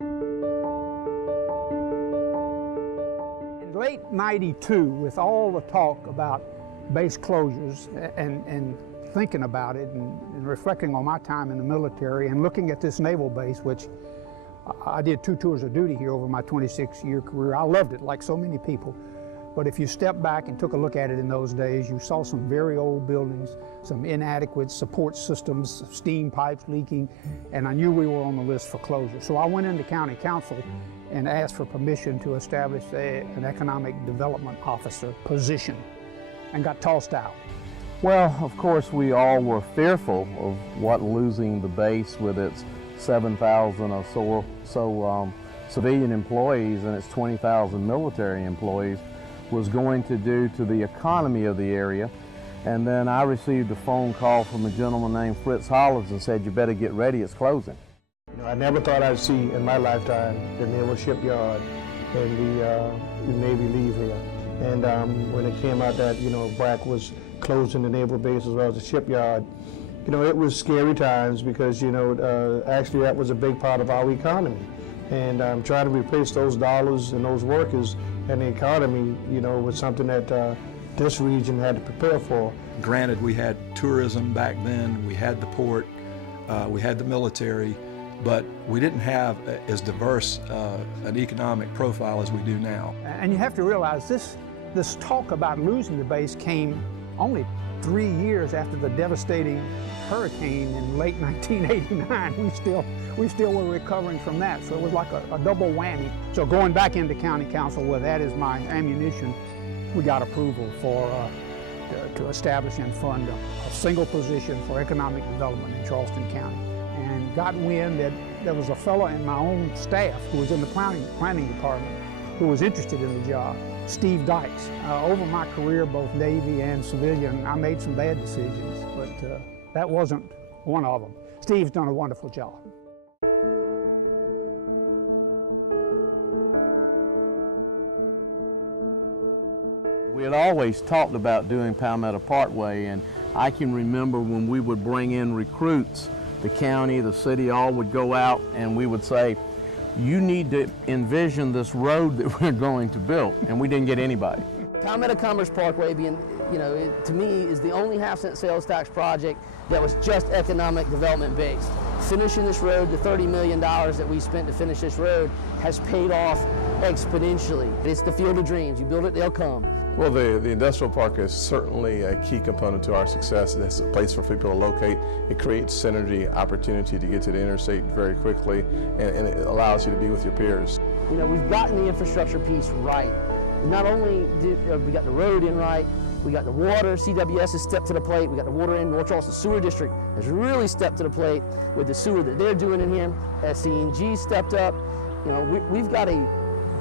In late '92, with all the talk about base closures and thinking about it and reflecting on my time in the military and looking at this naval base, which I did 2 tours of duty here over my 26-year career. I loved it, like so many people. But if you step back and took a look at it in those days, you saw some very old buildings, some inadequate support systems, steam pipes leaking, and I knew we were on the list for closure. So I went into county council and asked for permission to establish an economic development officer position and got tossed out. Well, of course, we all were fearful of what losing the base with its 7,000 or so civilian employees and its 20,000 military employees was going to do to the economy of the area. And then I received a phone call from a gentleman named Fritz Hollins and said, "You better get ready, it's closing." You know, I never thought I'd see in my lifetime the naval shipyard and the Navy leave here. And when it came out that, you know, BRAC was closing the naval base as well as the shipyard, you know, it was scary times because, you know, actually that was a big part of our economy. And trying to replace those dollars and those workers and the economy, you know, was something that this region had to prepare for. Granted, we had tourism back then, we had the port, we had the military, but we didn't have as diverse an economic profile as we do now. And you have to realize this talk about losing the base came only 3 years after the devastating hurricane in late 1989. We still were recovering from that, so it was like a double whammy. So going back into county council with that as my ammunition, we got approval to establish and fund a single position for economic development in Charleston County, and got wind that there was a fellow in my own staff who was in the planning department who was interested in the job, Steve Dykes. Over my career, both Navy and civilian, I made some bad decisions, but that wasn't one of them. Steve's done a wonderful job. We had always talked about doing Palmetto Parkway, and I can remember when we would bring in recruits, the county, the city, all would go out and we would say, "You need to envision this road that we're going to build," and we didn't get anybody. Palmetto Commerce Parkway being, you know, to me is the only half-cent sales tax project that was just economic development based. Finishing this road, the $30 million that we spent to finish this road has paid off exponentially. It's the field of dreams. You build it, they'll come. Well, the industrial park is certainly a key component to our success. It's a place for people to locate. It creates synergy, opportunity to get to the interstate very quickly, and it allows you to be with your peers. You know, we've gotten the infrastructure piece right. Not only did we got the road in right, we got the water. CWS has stepped to the plate. We got the water in. North Charleston Sewer District has really stepped to the plate with the sewer that they're doing in here. SCNG stepped up. You know, we've got a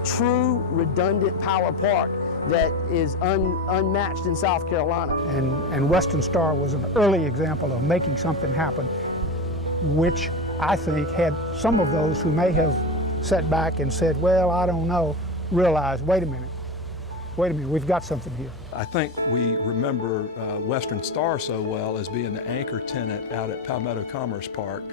true redundant power park that is unmatched in South Carolina. And Western Star was an early example of making something happen, which I think had some of those who may have sat back and said, "Well, I don't know," realize, wait a minute, we've got something here. I think we remember Western Star so well as being the anchor tenant out at Palmetto Commerce Park,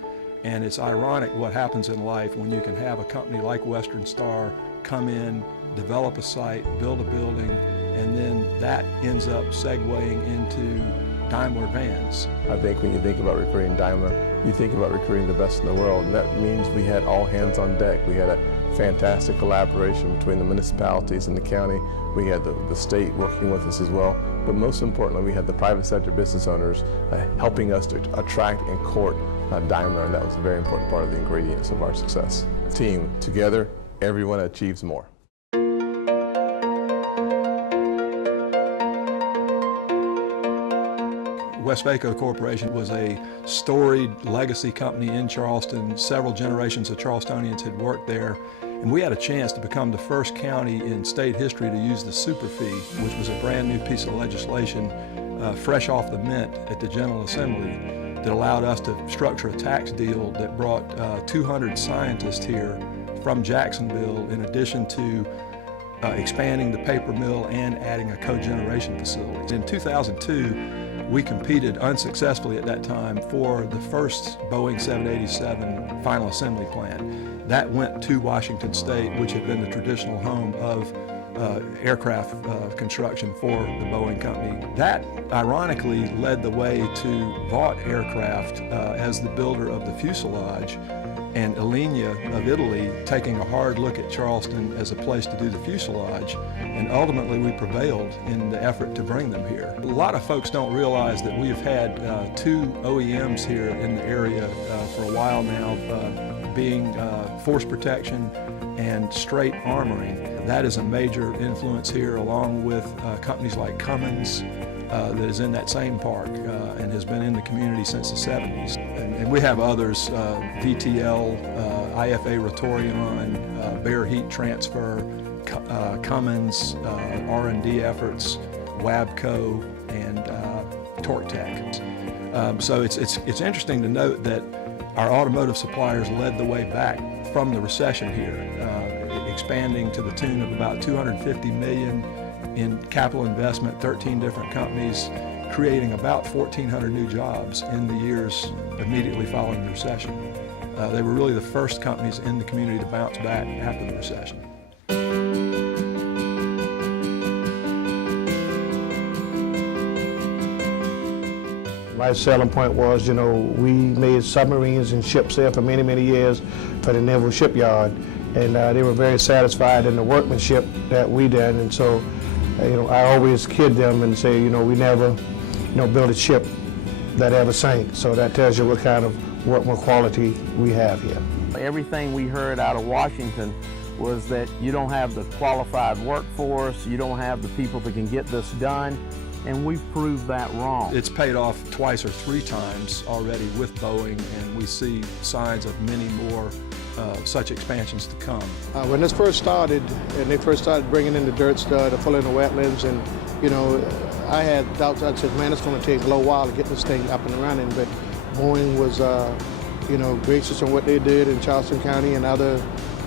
and it's ironic what happens in life when you can have a company like Western Star come in, develop a site, build a building, and then that ends up segueing into Daimler vans. I think when you think about recruiting Daimler, you think about recruiting the best in the world, and that means we had all hands on deck. We had a fantastic collaboration between the municipalities and the county. We had the state working with us as well, but most importantly, we had the private sector business owners helping us to attract and court Daimler, and that was a very important part of the ingredients of our success. Team, together, everyone achieves more. Westvaco Corporation was a storied legacy company in Charleston. Several generations of Charlestonians had worked there, and we had a chance to become the first county in state history to use the super fee, which was a brand new piece of legislation fresh off the mint at the General Assembly that allowed us to structure a tax deal that brought 200 scientists here from Jacksonville, in addition to expanding the paper mill and adding a cogeneration facility. In 2002, we competed unsuccessfully at that time for the first Boeing 787 final assembly plant. That went to Washington State, which had been the traditional home of aircraft construction for the Boeing company. That ironically led the way to Vought Aircraft as the builder of the fuselage, and Alenia of Italy taking a hard look at Charleston as a place to do the fuselage, and ultimately we prevailed in the effort to bring them here. A lot of folks don't realize that we've had two OEMs here in the area for a while now, being force protection and straight armoring. That is a major influence here, along with companies like Cummins, that is in that same park and has been in the community since the 70s. And we have others, VTL, IFA Rotorion, Bear Heat Transfer, Cummins, R&D efforts, Wabco, and TorqueTech. So it's interesting to note that our automotive suppliers led the way back from the recession here, expanding to the tune of about $250 million in capital investment, 13 different companies, creating about 1,400 new jobs in the years immediately following the recession. They were really the first companies in the community to bounce back after the recession. My selling point was, you know, we made submarines and ships there for many, many years for the Naval Shipyard, and they were very satisfied in the workmanship that we did. And so, you know, I always kid them and say, you know, we never, you know, built a ship that ever sank. So that tells you what kind of workman quality we have here. Everything we heard out of Washington was that you don't have the qualified workforce, you don't have the people that can get this done, and we've proved that wrong. It's paid off twice or three times already with Boeing, and we see signs of many more such expansions to come. When this first started, and they first started bringing in the dirt stud, filling the wetlands, and you know, I had doubts. I said, man, it's going to take a little while to get this thing up and running. But Boeing was, you know, gracious in what they did in Charleston County, and other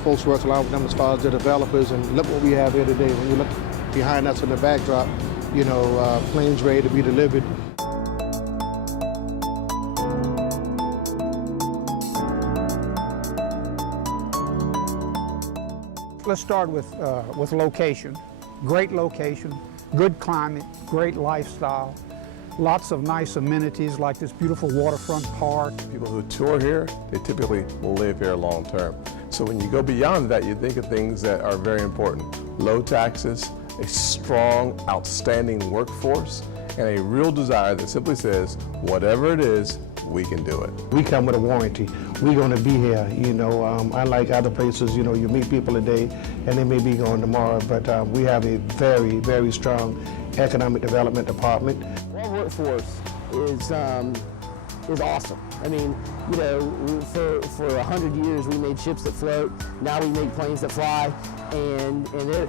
folks worked along with them as far as the developers. And look what we have here today. When you look behind us in the backdrop, you know, planes ready to be delivered. Let's start with location. Great location, good climate, great lifestyle, lots of nice amenities like this beautiful waterfront park. People who tour here, they typically will live here long term. So when you go beyond that, you think of things that are very important. Low taxes, a strong, outstanding workforce, and a real desire that simply says, whatever it is, we can do it. We come with a warranty. We're going to be here, you know, unlike other places, you know, you meet people today and they may be going tomorrow, but we have a very, very strong economic development department. Our workforce is awesome. I mean, you know, for 100 years we made ships that float. Now we make planes that fly, and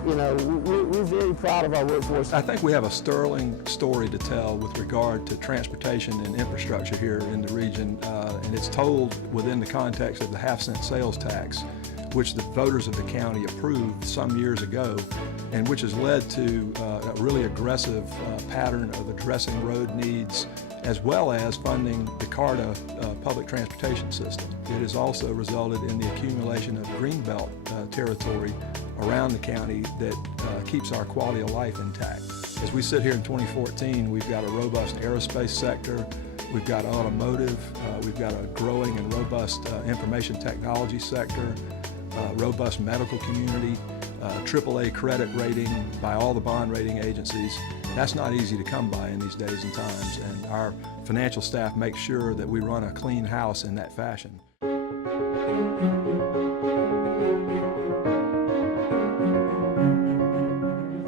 you know, we're very proud of our workforce. I think we have a sterling story to tell with regard to transportation and infrastructure here in the region, and it's told within the context of the half-cent sales tax, which the voters of the county approved some years ago, and which has led to a really aggressive pattern of addressing road needs, as well as funding the CARTA public transportation system. It has also resulted in the accumulation of greenbelt territory around the county that keeps our quality of life intact. As we sit here in 2014, we've got a robust aerospace sector, we've got automotive, we've got a growing and robust information technology sector, robust medical community, AAA credit rating by all the bond rating agencies. That's not easy to come by in these days and times, and our financial staff makes sure that we run a clean house in that fashion.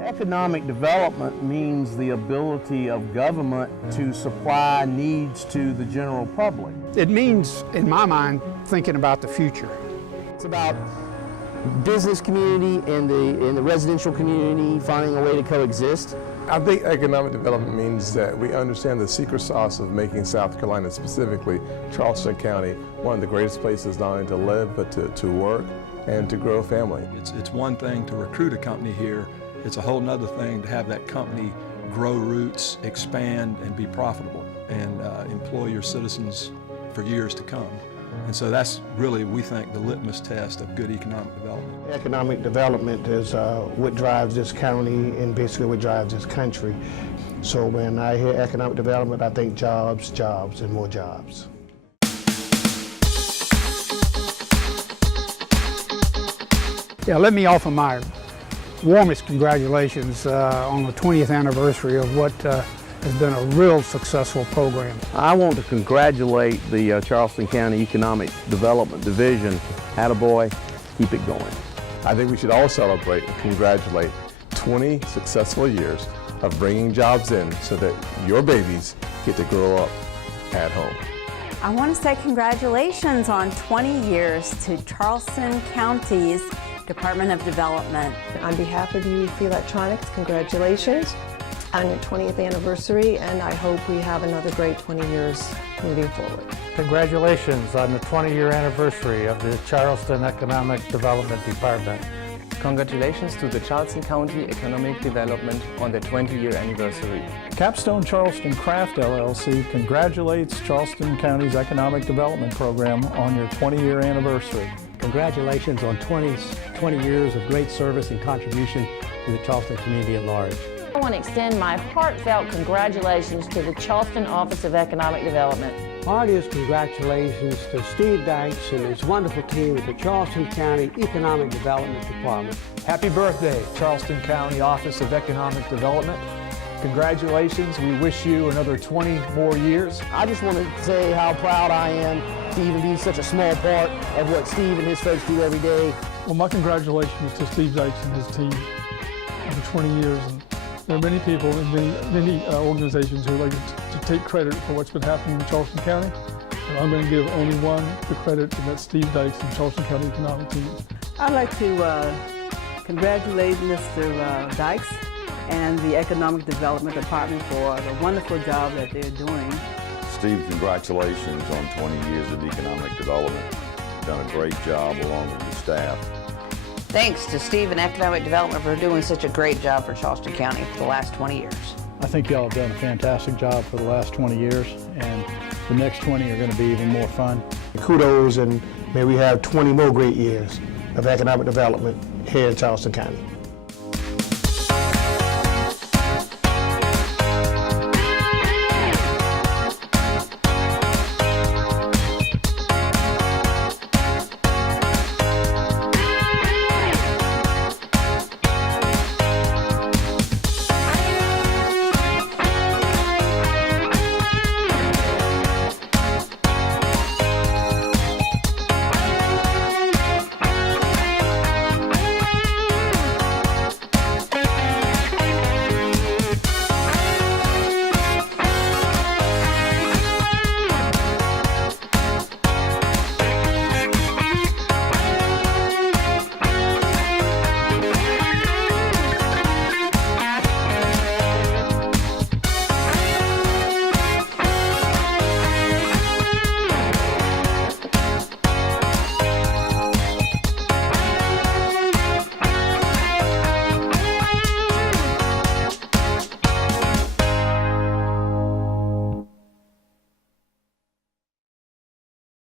Economic development means the ability of government to supply needs to the general public. It means, in my mind, thinking about the future. It's about business community and the residential community finding a way to coexist. I think economic development means that we understand the secret sauce of making South Carolina, specifically Charleston County, one of the greatest places not only to live, but to work and to grow a family. It's one thing to recruit a company here. It's a whole nother thing to have that company grow roots, expand, and be profitable. and employ your citizens for years to come. And so that's really, we think, the litmus test of good economic development. Economic development is what drives this county and basically what drives this country. So when I hear economic development, I think jobs, jobs, and more jobs. Yeah, let me offer my warmest congratulations on the 20th anniversary of what has been a real successful program. I want to congratulate the Charleston County Economic Development Division. Attaboy, keep it going. I think we should all celebrate and congratulate 20 successful years of bringing jobs in so that your babies get to grow up at home. I want to say congratulations on 20 years to Charleston County's Department of Development. On behalf of UEP Electronics, congratulations on your 20th anniversary, and I hope we have another great 20 years moving forward. Congratulations on the 20-year anniversary of the Charleston Economic Development Department. Congratulations to the Charleston County Economic Development on their 20-year anniversary. Capstone Charleston Craft LLC congratulates Charleston County's Economic Development Program on your 20-year anniversary. Congratulations on 20 years of great service and contribution to the Charleston community at large. I want to extend my heartfelt congratulations to the Charleston Office of Economic Development. Heartiest congratulations to Steve Dykes and his wonderful team at the Charleston County Economic Development Department. Happy birthday, Charleston County Office of Economic Development. Congratulations. We wish you another 20 more years. I just want to say how proud I am to even be such a small part of what Steve and his folks do every day. Well, my congratulations to Steve Dykes and his team for 20 years. And there are many people and many organizations who like to take credit for what's been happening in Charleston County. And I'm going to give only one the credit, and that's Steve Dykes and Charleston County Economic Team. I'd like to congratulate Mr. Dykes and the Economic Development Department for the wonderful job that they're doing. Steve, congratulations on 20 years of economic development. You've done a great job along with the staff. Thanks to Steve and Economic Development for doing such a great job for Charleston County for the last 20 years. I think y'all have done a fantastic job for the last 20 years, and the next 20 are going to be even more fun. Kudos, and may we have 20 more great years of economic development here in Charleston County.